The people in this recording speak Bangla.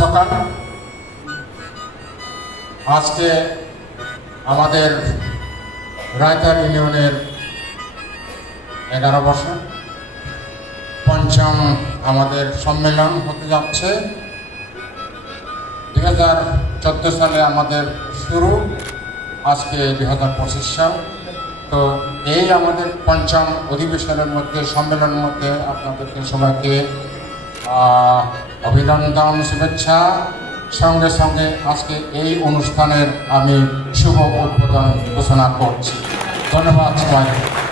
সকাল। আজকে আমাদের রায়তার ইউনিয়নের এগারো বছর। পঞ্চম আমাদের সম্মেলন হতে যাচ্ছে। দুই হাজার চোদ্দ সালে আমাদের শুরু, আজকে দুই হাজার পঁচিশ সাল। তো এই আমাদের পঞ্চম অধিবেশনের মধ্যে, সম্মেলনের মধ্যে আপনাদেরকে সবাইকে অভিনন্দন শুভেচ্ছা। সঙ্গে সঙ্গে আজকে এই অনুষ্ঠানের আমি শুভ উদ্বোধন ঘোষণা করছি। ধন্যবাদ সবাইকে।